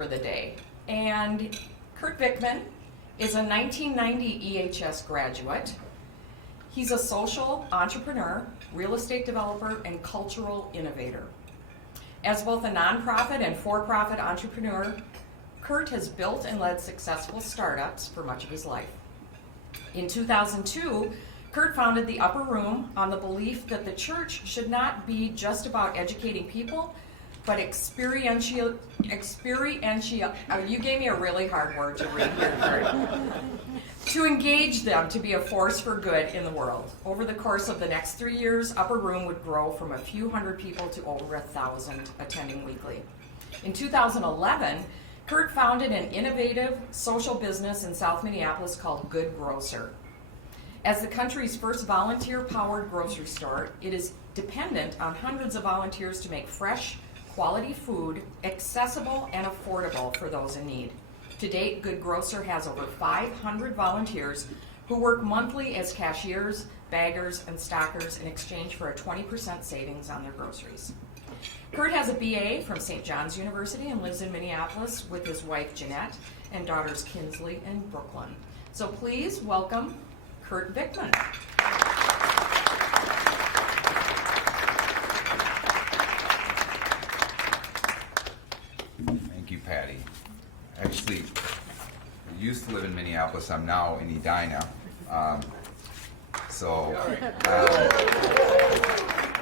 for the day. And Kurt Vickman is a 1990 EHS graduate. He's a social entrepreneur, real estate developer, and cultural innovator. As both a nonprofit and for-profit entrepreneur, Kurt has built and led successful startups for much of his life. In 2002, Kurt founded the Upper Room on the belief that the church should not be just about educating people, but you gave me a really hard word to read here, Kurt. To engage them to be a force for good in the world. Over the course of the next 3 years, Upper Room would grow from a few hundred people to over 1,000 attending weekly. In 2011, Kurt founded an innovative social business in South Minneapolis called Grocer. As the country's first volunteer-powered grocery store, it is dependent on hundreds of volunteers to make fresh, quality food accessible and affordable for those in need. To date, Grocer has over 500 volunteers who work monthly as cashiers, baggers, and stockers in exchange for a 20% savings on their groceries. Kurt has a BA from St. John's University and lives in Minneapolis with his wife Jeanette and daughters Kinsley and Brooklyn. So please welcome Kurt Vickman. Thank you, Patty. Actually, I used to live in Minneapolis. I'm now in Edina.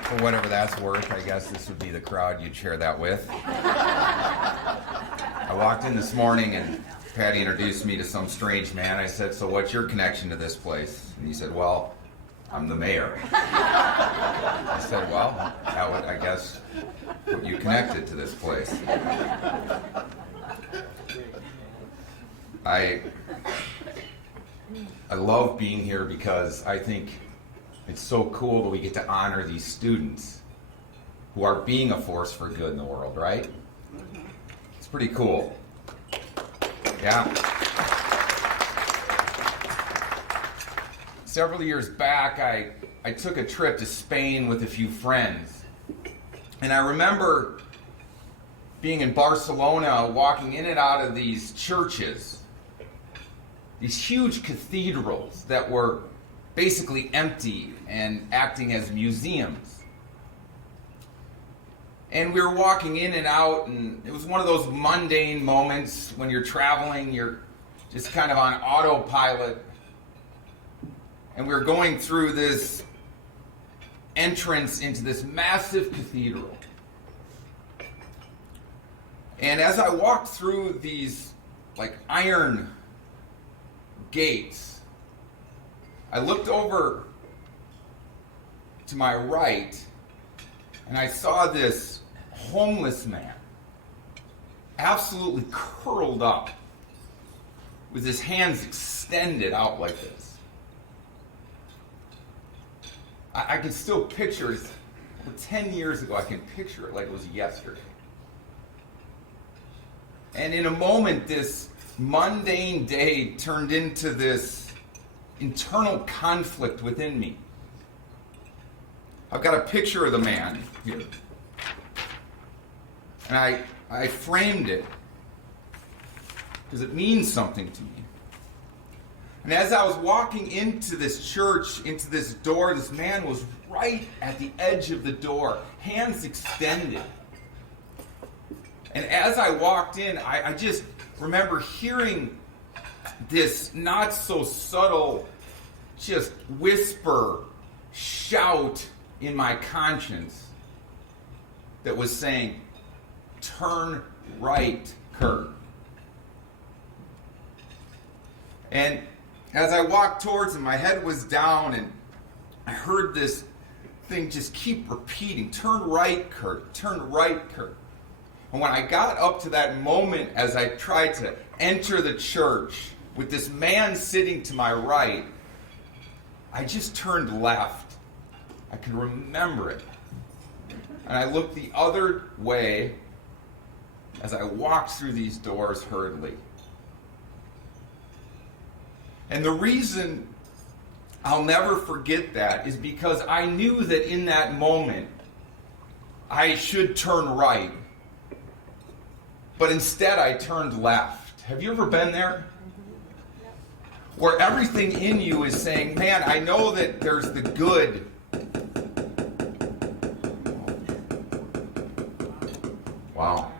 For whatever that's worth, I guess this would be the crowd you'd share that with. I walked in this morning and Patty introduced me to some strange man. I said, "So what's your connection to this place?" And he said, "Well, I'm the mayor." I said, "Well, that would, I guess, put you connected to this place." I love being here because I think it's so cool that we get to honor these students who are being a force for good in the world, right? It's pretty cool. Yeah. Several years back, I took a trip to Spain with a few friends. And I remember being in Barcelona, walking in and out of these churches, these huge cathedrals that were basically empty and acting as museums. And we were walking in and out, and it was one of those mundane moments when you're traveling, you're just kind of on autopilot. And we were going through this entrance into this massive cathedral. And as I walked through these iron gates, I looked over to my right and I saw this homeless man, absolutely curled up, with his hands extended out like this. I can still picture it. 10 years ago, I can picture it like it was yesterday. And in a moment, this mundane day turned into this internal conflict within me. I've got a picture of the man here. And I framed it because it means something to me. And as I was walking into this church, into this door, this man was right at the edge of the door, hands extended. And as I walked in, I just remember hearing this not so subtle, just whisper, shout in my conscience that was saying, "Turn right, Kurt." And as I walked towards him, my head was down and I heard this thing just keep repeating, "Turn right, Kurt, turn right, Kurt." And when I got up to that moment, as I tried to enter the church with this man sitting to my right, I just turned left. I can remember it. And I looked the other way as I walked through these doors hurriedly. And the reason I'll never forget that is because I knew that in that moment I should turn right. but instead I turned left. Have you ever been there? Where everything in you is saying, man, I know that there's the good. Wow.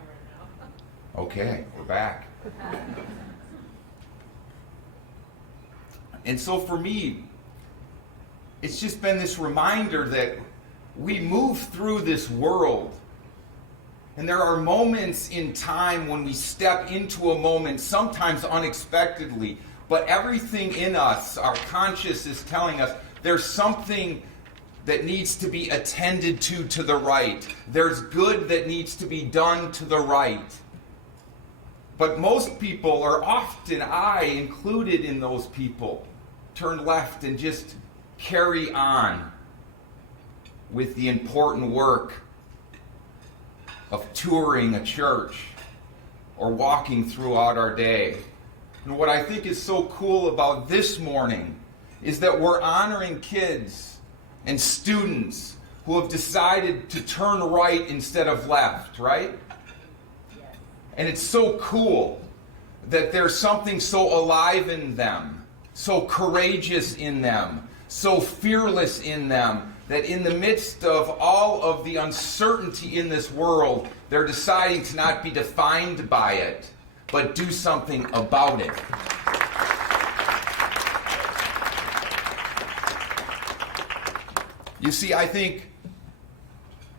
Okay, we're back. And so for me, it's just been this reminder that we move through this world. And there are moments in time when we step into a moment, sometimes unexpectedly, but everything in us, our conscious is telling us there's something that needs to be attended to the right. There's good that needs to be done to the right. But most people, or often I included in those people, turn left and just carry on with the important work of touring a church or walking throughout our day. And what I think is so cool about this morning is that we're honoring kids and students who have decided to turn right instead of left, right? Yes. And it's so cool that there's something so alive in them, so courageous in them, so fearless in them, that in the midst of all of the uncertainty in this world, they're deciding to not be defined by it, but do something about it. You see, I think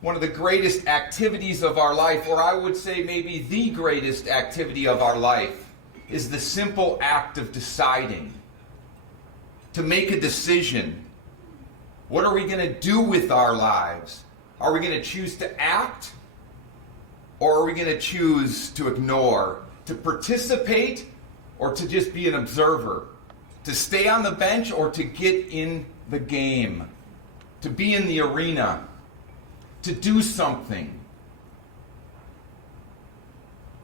one of the greatest activities of our life, or I would say maybe the greatest activity of our life, is the simple act of deciding. To make a decision. What are we going to do with our lives? Are we going to choose to act? Or are we going to choose to ignore? To participate? Or to just be an observer? To stay on the bench or to get in the game? To be in the arena? To do something?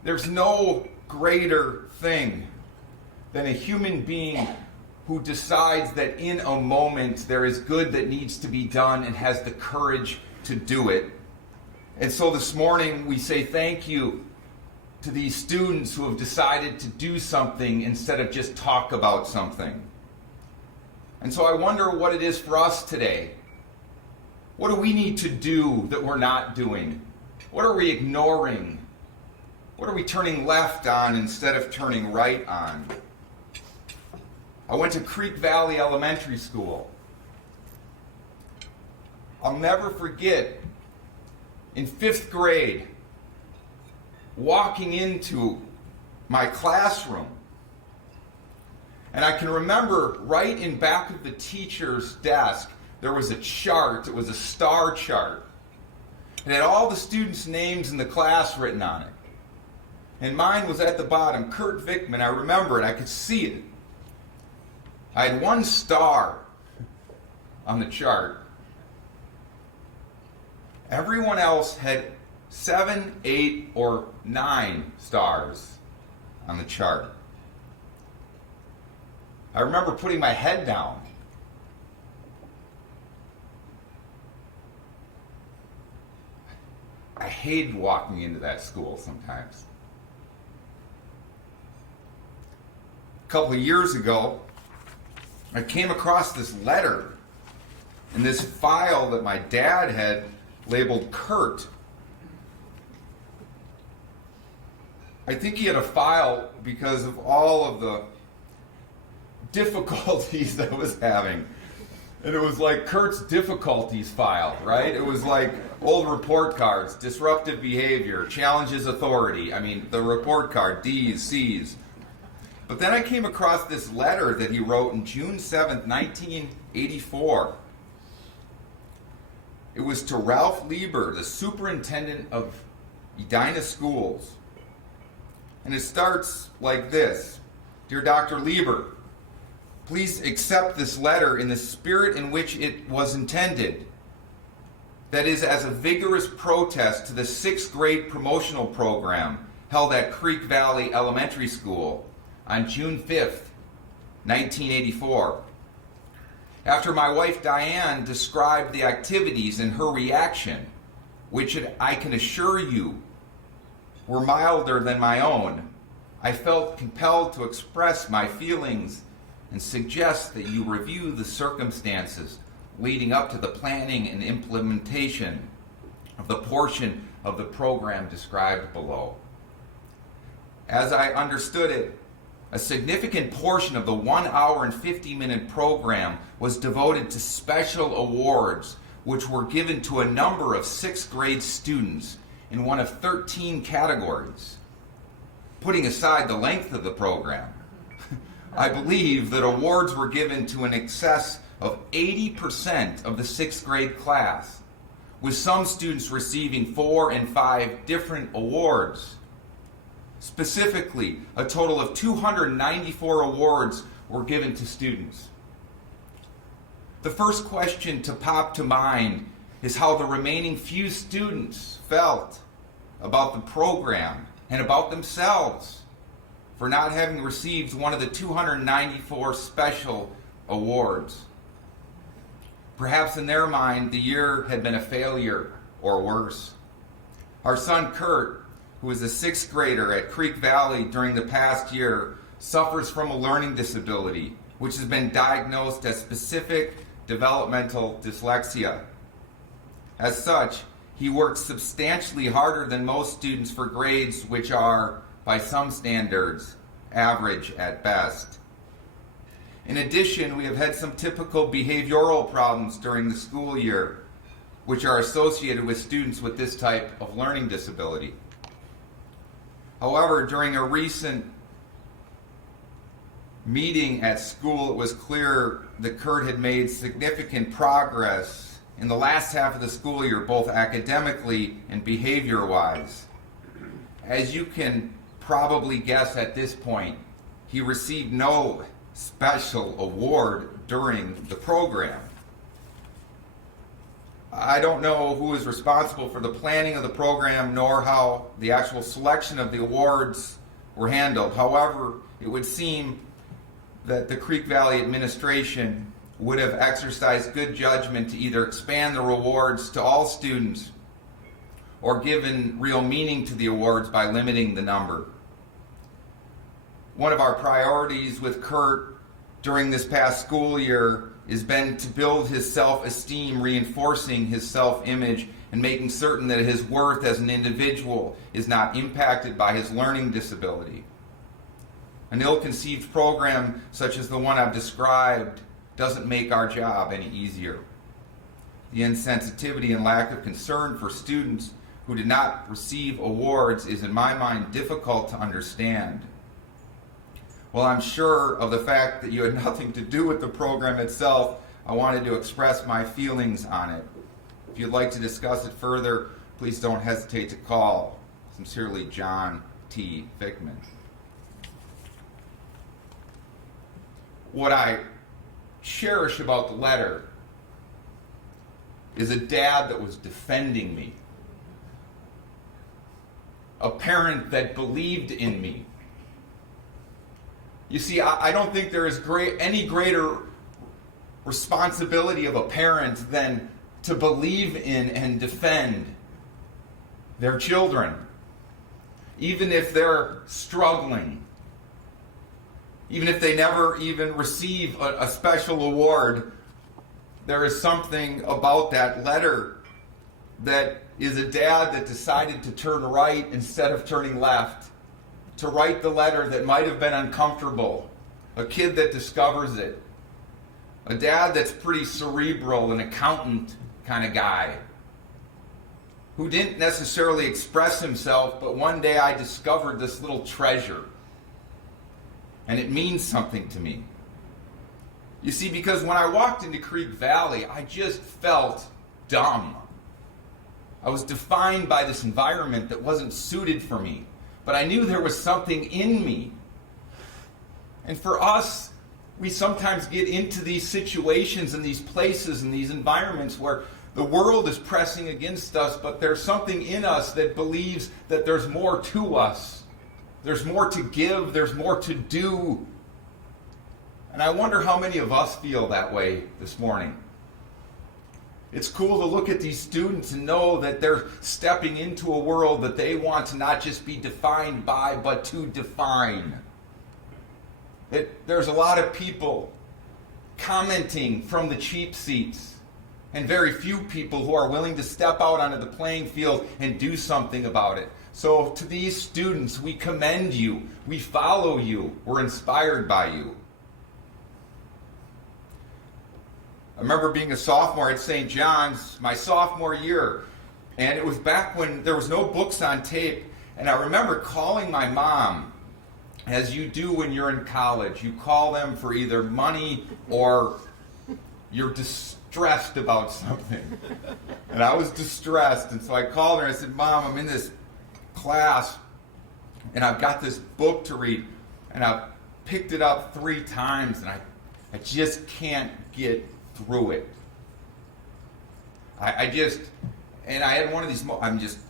There's no greater thing than a human being who decides that in a moment there is good that needs to be done and has the courage to do it. And so this morning we say thank you to these students who have decided to do something instead of just talk about something. And so I wonder what it is for us today. What do we need to do that we're not doing? What are we ignoring? What are we turning left on instead of turning right on? I went to Creek Valley Elementary School. I'll never forget, in 5th grade, walking into my classroom. And I can remember right in back of the teacher's desk, there was a chart. It was a star chart. It had all the students' names in the class written on it. And mine was at the bottom, Kurt Vickman. I remember it. I could see it. I had 1 star on the chart. Everyone else had 7, 8, or 9 stars on the chart. I remember putting my head down. I hated walking into that school sometimes. A couple of years ago, I came across this letter in this file that my dad had labeled Kurt. I think he had a file because of all of the difficulties I was having. And it was like Kurt's difficulties file, right? It was like old report cards, disruptive behavior, challenges authority. I mean, the report card, D's, C's. But then I came across this letter that he wrote on June 7th, 1984. It was to Ralph Lieber, the superintendent of Edina schools. And it starts like this. Dear Dr. Lieber, please accept this letter in the spirit in which it was intended. That is, as a vigorous protest to the 6th grade promotional program held at Creek Valley Elementary School on June 5th, 1984. After my wife Diane described the activities and her reaction, which I can assure you were milder than my own, I felt compelled to express my feelings and suggest that you review the circumstances leading up to the planning and implementation of the portion of the program described below. As I understood it, a significant portion of the 1 hour and 50-minute program was devoted to special awards, which were given to a number of 6th grade students in one of 13 categories. Putting aside the length of the program, I believe that awards were given to an excess of 80% of the 6th grade class, with some students receiving 4 and 5 different awards. Specifically, a total of 294 awards were given to students. The first question to pop to mind is how the remaining few students felt about the program and about themselves for not having received one of the 294 special awards. Perhaps in their mind, the year had been a failure or worse. Our son Kurt, who is a 6th grader at Creek Valley during the past year, suffers from a learning disability, which has been diagnosed as specific developmental dyslexia. As such, he works substantially harder than most students for grades which are, by some standards, average at best. In addition, we have had some typical behavioral problems during the school year, which are associated with students with this type of learning disability. However, during a recent meeting at school, it was clear that Kurt had made significant progress in the last half of the school year, both academically and behavior-wise. As you can probably guess at this point, he received no special award during the program. I don't know who is responsible for the planning of the program nor how the actual selection of the awards were handled. However, it would seem that the Creek Valley administration would have exercised good judgment to either expand the rewards to all students or given real meaning to the awards by limiting the number. One of our priorities with Kurt during this past school year has been to build his self-esteem, reinforcing his self-image and making certain that his worth as an individual is not impacted by his learning disability. An ill-conceived program such as the one I've described doesn't make our job any easier. The insensitivity and lack of concern for students who did not receive awards is, in my mind, difficult to understand. While I'm sure of the fact that you had nothing to do with the program itself, I wanted to express my feelings on it. If you'd like to discuss it further, please don't hesitate to call. Sincerely, John T. Vickman. What I cherish about the letter is a dad that was defending me, a parent that believed in me. You see, I don't think there is any greater responsibility of a parent than to believe in and defend their children, even if they're struggling, even if they never even receive a special award. There is something about that letter that is a dad that decided to turn right instead of turning left, to write the letter that might have been uncomfortable, a kid that discovers it, a dad that's pretty cerebral, an accountant kind of guy, who didn't necessarily express himself, but one day I discovered this little treasure, and it means something to me. You see, because when I walked into Creek Valley, I just felt dumb. I was defined by this environment that wasn't suited for me. But I knew there was something in me. And for us, we sometimes get into these situations and these places and these environments where the world is pressing against us, but there's something in us that believes that there's more to us. There's more to give, there's more to do. And I wonder how many of us feel that way this morning. It's cool to look at these students and know that they're stepping into a world that they want to not just be defined by, but to define. There's a lot of people commenting from the cheap seats, and very few people who are willing to step out onto the playing field and do something about it. So to these students, we commend you, we follow you, we're inspired by you. I remember being a sophomore at St. John's my sophomore year, and it was back when there was no books on tape, and I remember calling my mom, as you do when you're in college. You call them for either money or you're distressed about something. And I was distressed, and so I called her and I said, Mom, I'm in this class, and I've got this book to read, and I've picked it up 3 times, and I just can't get through it. I had one of these,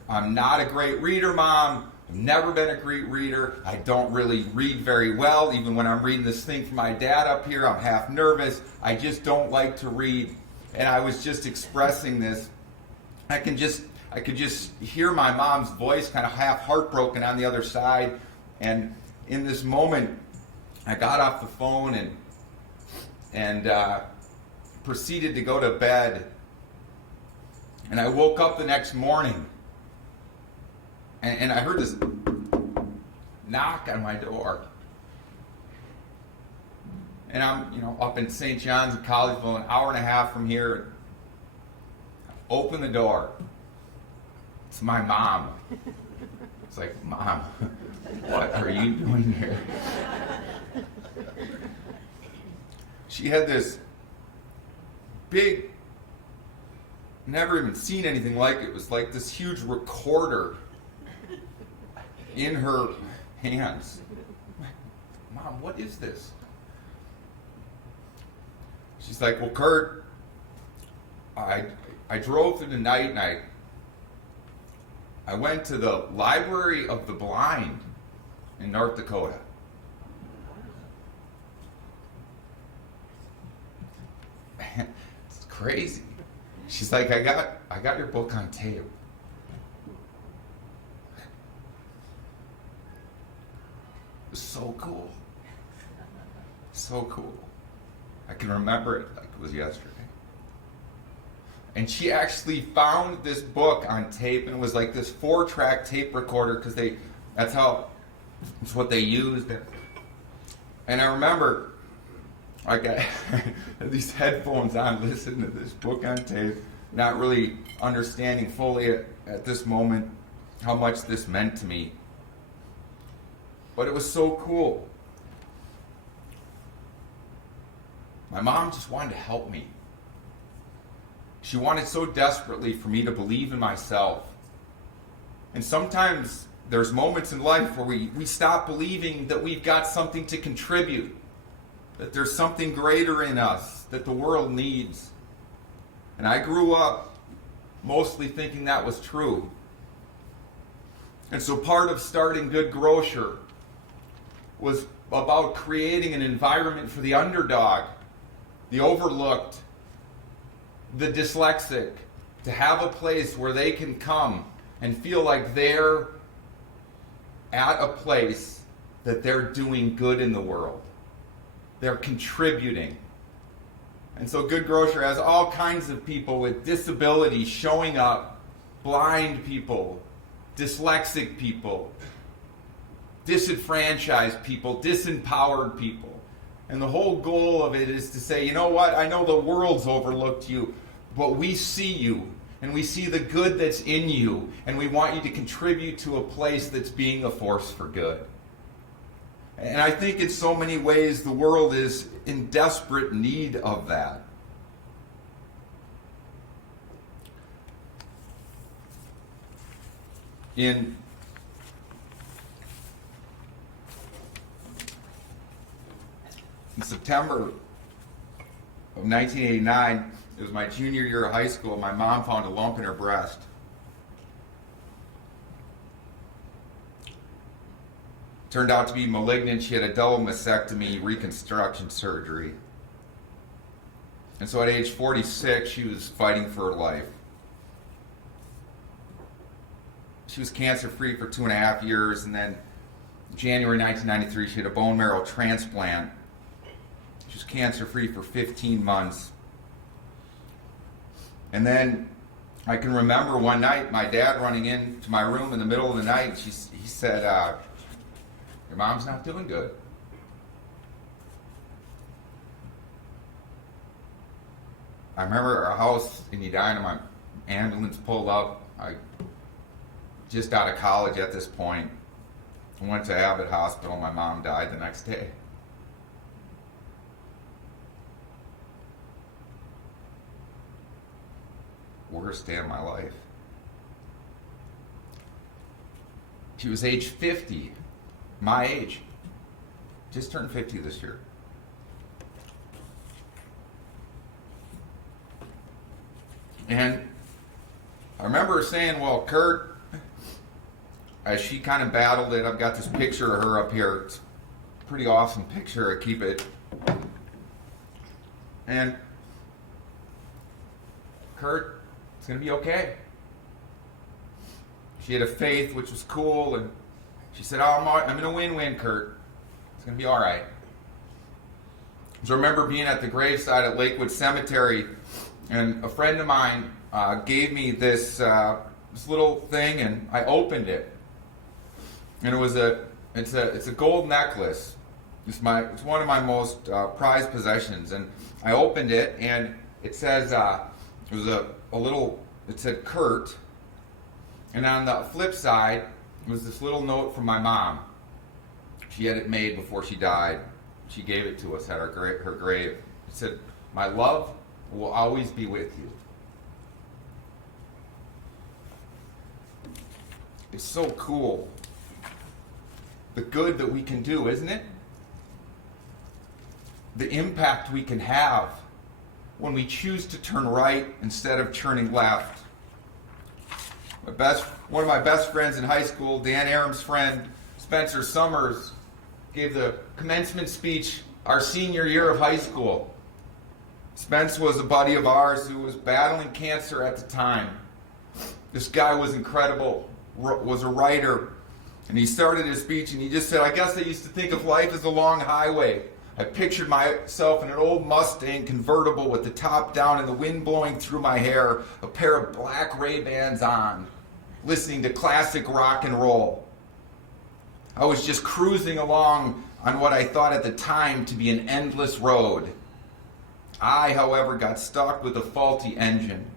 I'm not a great reader, Mom. I've never been a great reader. I don't really read very well. Even when I'm reading this thing from my dad up here, I'm half nervous. I just don't like to read. And I was just expressing this. I could just hear my mom's voice kind of half heartbroken on the other side. And in this moment, I got off the phone and proceeded to go to bed. And I woke up the next morning, and I heard this knock on my door. And I'm, up in St. John's at Collegeville, an hour and a half from here. Open the door. It's my mom. It's like, Mom, what are you doing here? She had this big, never even seen anything like it. It was like this huge recorder in her hands. Mom, what is this? She's like, well, Kurt, I drove through the night and I went to the Library of the Blind in North Dakota. It's crazy. She's like, I got your book on tape. It was so cool. So cool. I can remember it like it was yesterday. And she actually found this book on tape, and it was like this 4-track tape recorder, because that's what they used. And I remember I got these headphones on, listening to this book on tape, not really understanding fully at this moment how much this meant to me. But it was so cool. My mom just wanted to help me. She wanted so desperately for me to believe in myself. And sometimes there's moments in life where we stop believing that we've got something to contribute, that there's something greater in us that the world needs. And I grew up mostly thinking that was true. And so part of starting Good Grocer was about creating an environment for the underdog, the overlooked, the dyslexic, to have a place where they can come and feel like they're at a place that they're doing good in the world. They're contributing. And so Good Grocer has all kinds of people with disabilities showing up, blind people, dyslexic people, disenfranchised people, disempowered people. And the whole goal of it is to say, you know what, I know the world's overlooked you, but we see you, and we see the good that's in you, and we want you to contribute to a place that's being a force for good. And I think in so many ways the world is in desperate need of that. In September of 1989, it was my junior year of high school, my mom found a lump in her breast. Turned out to be malignant. She had a double mastectomy, reconstruction surgery. And so at age 46, she was fighting for her life. She was cancer-free for 2.5 years, and then January 1993, she had a bone marrow transplant. She was cancer-free for 15 months. And then I can remember one night my dad running into my room in the middle of the night. And he said, "Your mom's not doing good." I remember our house in Edina, my ambulance pulled up. I just out of college at this point. I went to Abbott Hospital. My mom died the next day. Worst day of my life. She was age 50, my age. Just turned 50 this year. And I remember her saying, "Well, Kurt," as she kind of battled it, I've got this picture of her up here. It's a pretty awesome picture. I keep it. And Kurt, it's going to be okay. She had a faith, which was cool, and she said, I'm in a win-win, Kurt. It's going to be all right. So I remember being at the graveside at Lakewood Cemetery, and a friend of mine gave me this little thing, and I opened it. And it's a gold necklace. It's one of my most prized possessions. And I opened it, and it says it said Kurt, and on the flip side was this little note from my mom. She had it made before she died. She gave it to us at her grave. It said, "My love will always be with you." It's so cool. The good that we can do, isn't it? The impact we can have when we choose to turn right instead of turning left. One of my best friends in high school, Dan Aram's friend, Spencer Summers, gave the commencement speech our senior year of high school. Spence was a buddy of ours who was battling cancer at the time. This guy was incredible, was a writer, and he started his speech and he just said, "I guess I used to think of life as a long highway. I pictured myself in an old Mustang convertible with the top down and the wind blowing through my hair, a pair of black Ray-Bans on, listening to classic rock and roll. I was just cruising along on what I thought at the time to be an endless road. I, however, got stuck with a faulty engine.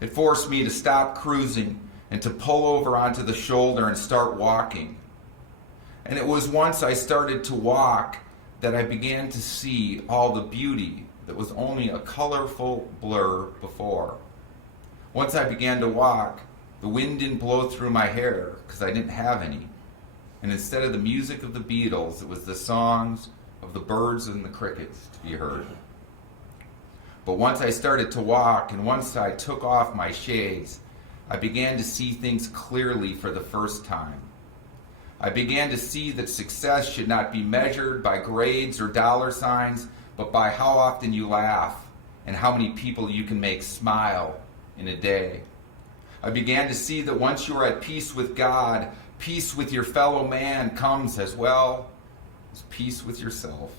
It forced me to stop cruising and to pull over onto the shoulder and start walking. And it was once I started to walk that I began to see all the beauty that was only a colorful blur before. Once I began to walk, the wind didn't blow through my hair because I didn't have any. And instead of the music of the Beatles, it was the songs of the birds and the crickets to be heard. But once I started to walk and once I took off my shades, I began to see things clearly for the first time. I began to see that success should not be measured by grades or dollar signs, but by how often you laugh and how many people you can make smile in a day. I began to see that once you are at peace with God, peace with your fellow man comes as well as peace with yourself.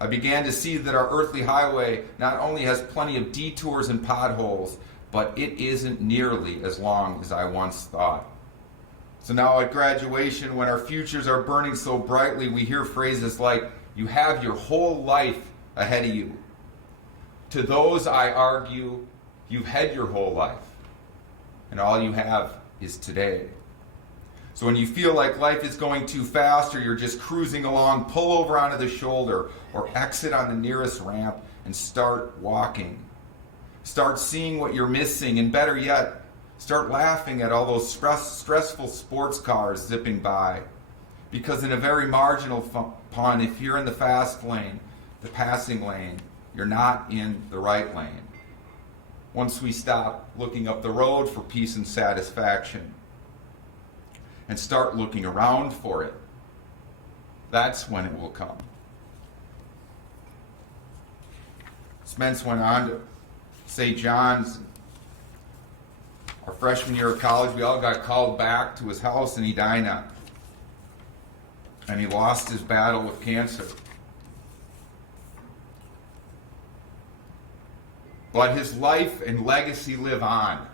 I began to see that our earthly highway not only has plenty of detours and potholes, but it isn't nearly as long as I once thought. So now at graduation, when our futures are burning so brightly, we hear phrases like, "You have your whole life ahead of you." To those, I argue, you've had your whole life, and all you have is today. So when you feel like life is going too fast or you're just cruising along, pull over onto the shoulder or exit on the nearest ramp and start walking. Start seeing what you're missing, and better yet, start laughing at all those stressful sports cars zipping by. Because in a very marginal pun, if you're in the fast lane, the passing lane, you're not in the right lane. Once we stop looking up the road for peace and satisfaction and start looking around for it, that's when it will come. Spence went on to St. John's. Our freshman year of college, we all got called back to his house in Edina. And he lost his battle with cancer. But his life and legacy live on.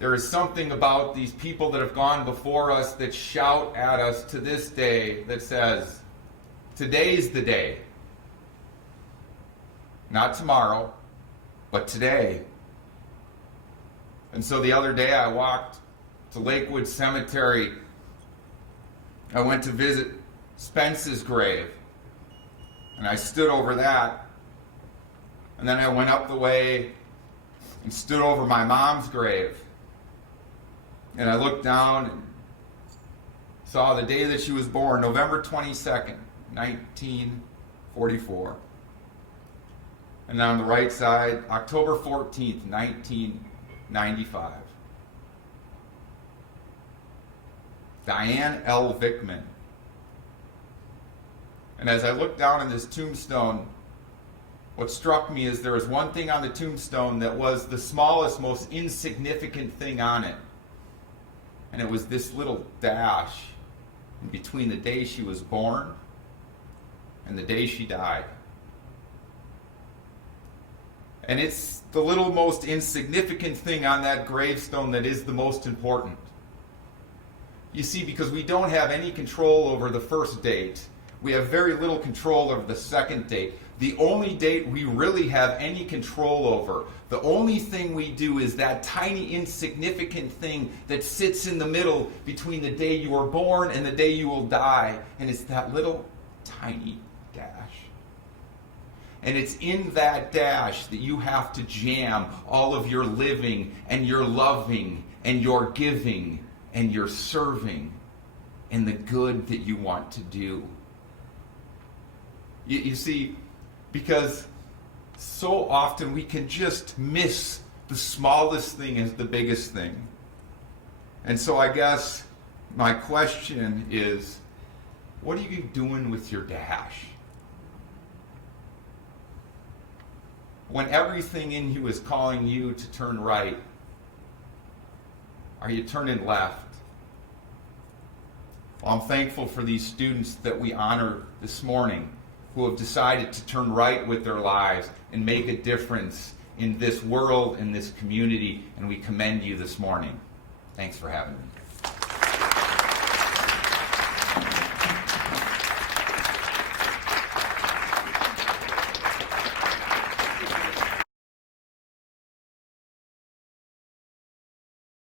There is something about these people that have gone before us that shout at us to this day that says, today's the day. Not tomorrow, but today. And so the other day I walked to Lakewood Cemetery. I went to visit Spence's grave. And I stood over that. And then I went up the way and stood over my mom's grave. And I looked down and saw the day that she was born, November 22nd, 1944. And then on the right side, October 14th, 1995. Diane L. Vickman. And as I looked down in this tombstone, what struck me is there was one thing on the tombstone that was the smallest, most insignificant thing on it. And it was this little dash in between the day she was born and the day she died. And it's the little most insignificant thing on that gravestone that is the most important. You see, because we don't have any control over the first date, we have very little control over the second date. The only date we really have any control over, the only thing we do is that tiny insignificant thing that sits in the middle between the day you were born and the day you will die. And it's that little tiny dash. And it's in that dash that you have to jam all of your living and your loving and your giving and your serving and the good that you want to do. You see, because so often we can just miss the smallest thing as the biggest thing. And so I guess my question is, what are you doing with your dash? When everything in you is calling you to turn right, are you turning left? Well, I'm thankful for these students that we honor this morning who have decided to turn right with their lives and make a difference in this world, in this community, and we commend you this morning. Thanks for having me.